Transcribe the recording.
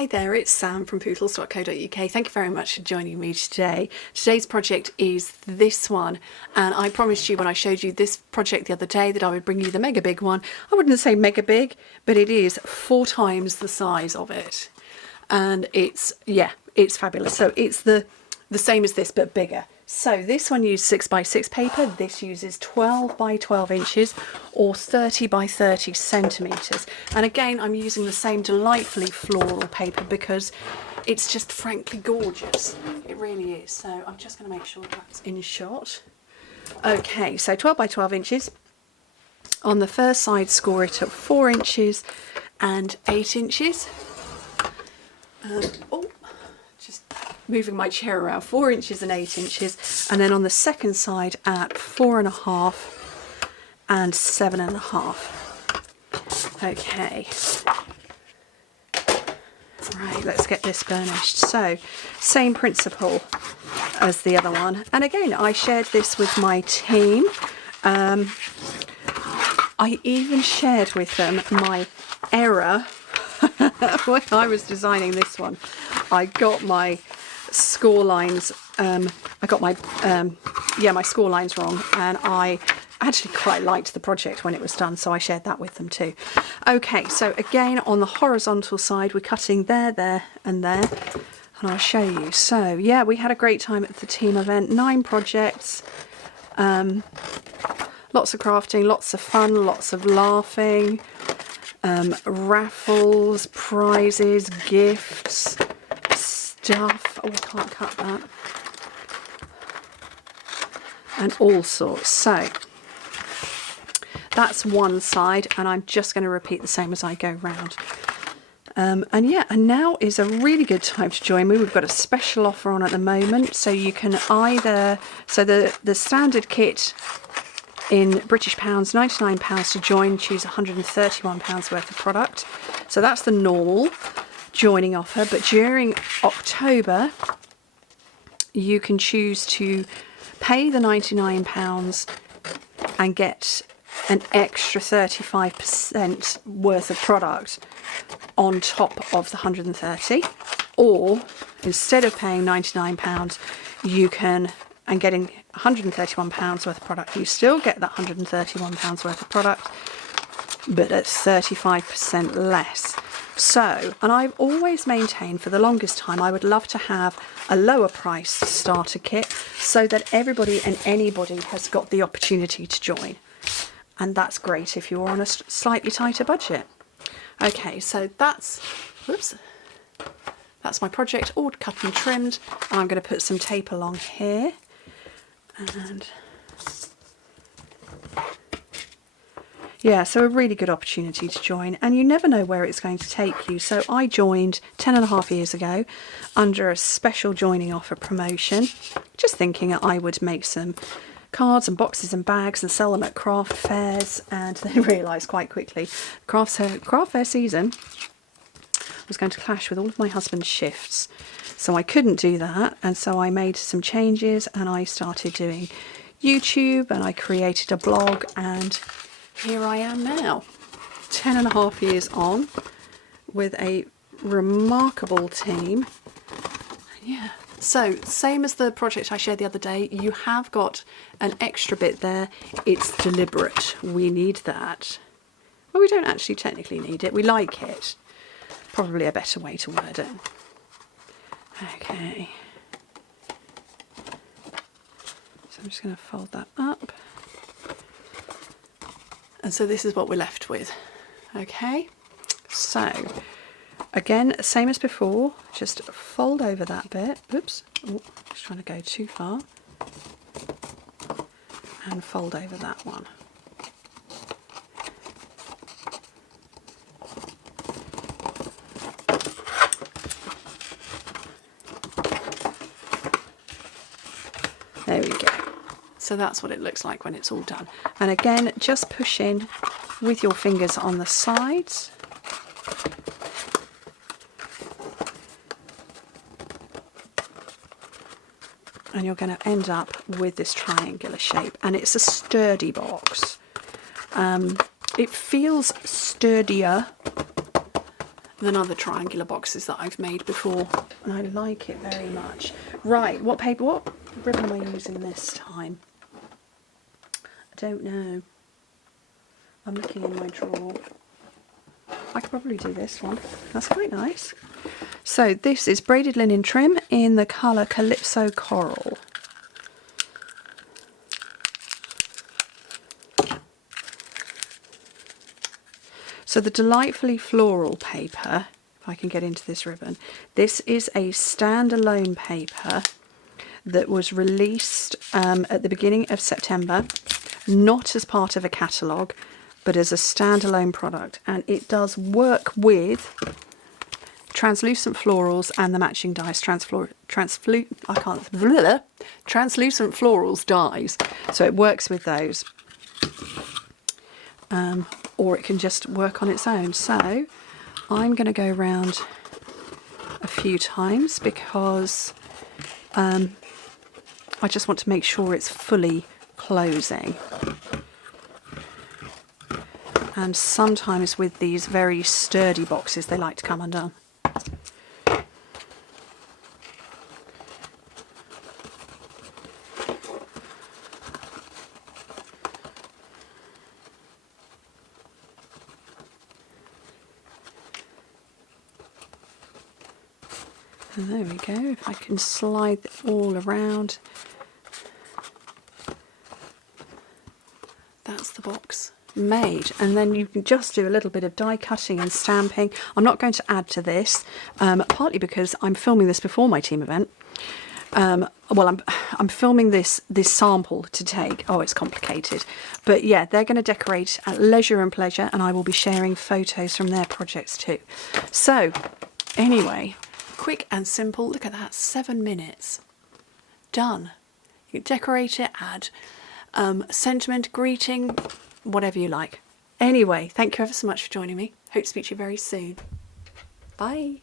Hi there, it's Sam from Pootles.co.uk. Thank you very much for joining me today. Today's project is this one, and I promised you when I showed you this project the other day that I would bring you the mega big one. I wouldn't say mega big, but it is 4 times the size of it. And it's fabulous. So it's the same as this, but bigger. So this one uses 6x6 paper, this uses 12 by 12 inches or 30 by 30 centimetres. And again, I'm using the same delightfully floral paper because it's just frankly gorgeous. It really is. So I'm just going to make sure that's in shot. Okay, so 12 by 12 inches. On the first side, score it at 4 inches and 8 inches. Just moving my chair around, 4 inches and 8 inches, and then on the second side at 4.5 and 7.5. Okay, right, let's get this burnished. So same principle as the other one, and again I shared this with my team. I even shared with them my error when I was designing this one. I got my score lines, my score lines wrong, and I actually quite liked the project when it was done, so I shared that with them too. Okay, so again on the horizontal side we're cutting there, there and there, and I'll show you. So yeah, we had a great time at the team event, 9 projects, lots of crafting, lots of fun, lots of laughing, raffles, prizes, gifts, stuff. Oh, I can't cut that. And all sorts. So that's one side, and I'm just going to repeat the same as I go round. And now is a really good time to join me. We've got a special offer on at the moment, so you can either, so the standard kit in British pounds, £99 to join, choose £131 worth of product. So that's the normal joining offer, but during October you can choose to pay the £99 and get an extra 35% worth of product on top of the 130, or instead of paying £99 you can, and getting £131 worth of product, you still get that £131 worth of product but at 35% less. So, and I've always maintained for the longest time I would love to have a lower priced starter kit so that everybody and anybody has got the opportunity to join, and that's great if you're on a slightly tighter budget. Okay, so that's my project all cut and trimmed. I'm going to put some tape along here, and yeah, so a really good opportunity to join, and you never know where it's going to take you. So I joined 10.5 years ago under a special joining offer promotion, just thinking I would make some cards and boxes and bags and sell them at craft fairs, and then realised quite quickly craft fair season was going to clash with all of my husband's shifts, so I couldn't do that. And so I made some changes and I started doing YouTube, and I created a blog, and here I am now, 10.5 years on, with a remarkable team. Yeah, so same as the project I shared the other day, you have got an extra bit there. It's deliberate. We need that. Well, we don't actually technically need it. We like it. Probably a better way to word it. Okay. So I'm just going to fold that up. And so this is what we're left with. Okay, so again, same as before, just fold over that bit. Oops, just trying to go too far. And fold over that one. There we go. So that's what it looks like when it's all done. And again, just push in with your fingers on the sides. And you're going to end up with this triangular shape, and it's a sturdy box. It feels sturdier than other triangular boxes that I've made before, and I like it very much. Right, what ribbon am I using this time? I don't know. I'm looking in my drawer. I could probably do this one. That's quite nice. So this is braided linen trim in the colour Calypso Coral. So the delightfully floral paper, if I can get into this ribbon, this is a standalone paper that was released at the beginning of September, not as part of a catalogue, but as a standalone product, and it does work with translucent florals and the matching dies, translucent florals dies, so it works with those. Or it can just work on its own. So I'm going to go around a few times because I just want to make sure it's fully closing. And sometimes with these very sturdy boxes, they like to come undone. And there we go, if I can slide it all around. That's the box made, and then you can just do a little bit of die cutting and stamping. I'm not going to add to this, partly because I'm filming this before my team event. Well, I'm filming this sample to take. Oh, it's complicated, but yeah, they're going to decorate at leisure and pleasure, and I will be sharing photos from their projects too. So anyway, quick and simple. Look at that, 7 minutes done. You can decorate it, add sentiment, greeting, whatever you like. Anyway, thank you ever so much for joining me. Hope to speak to you very soon. Bye.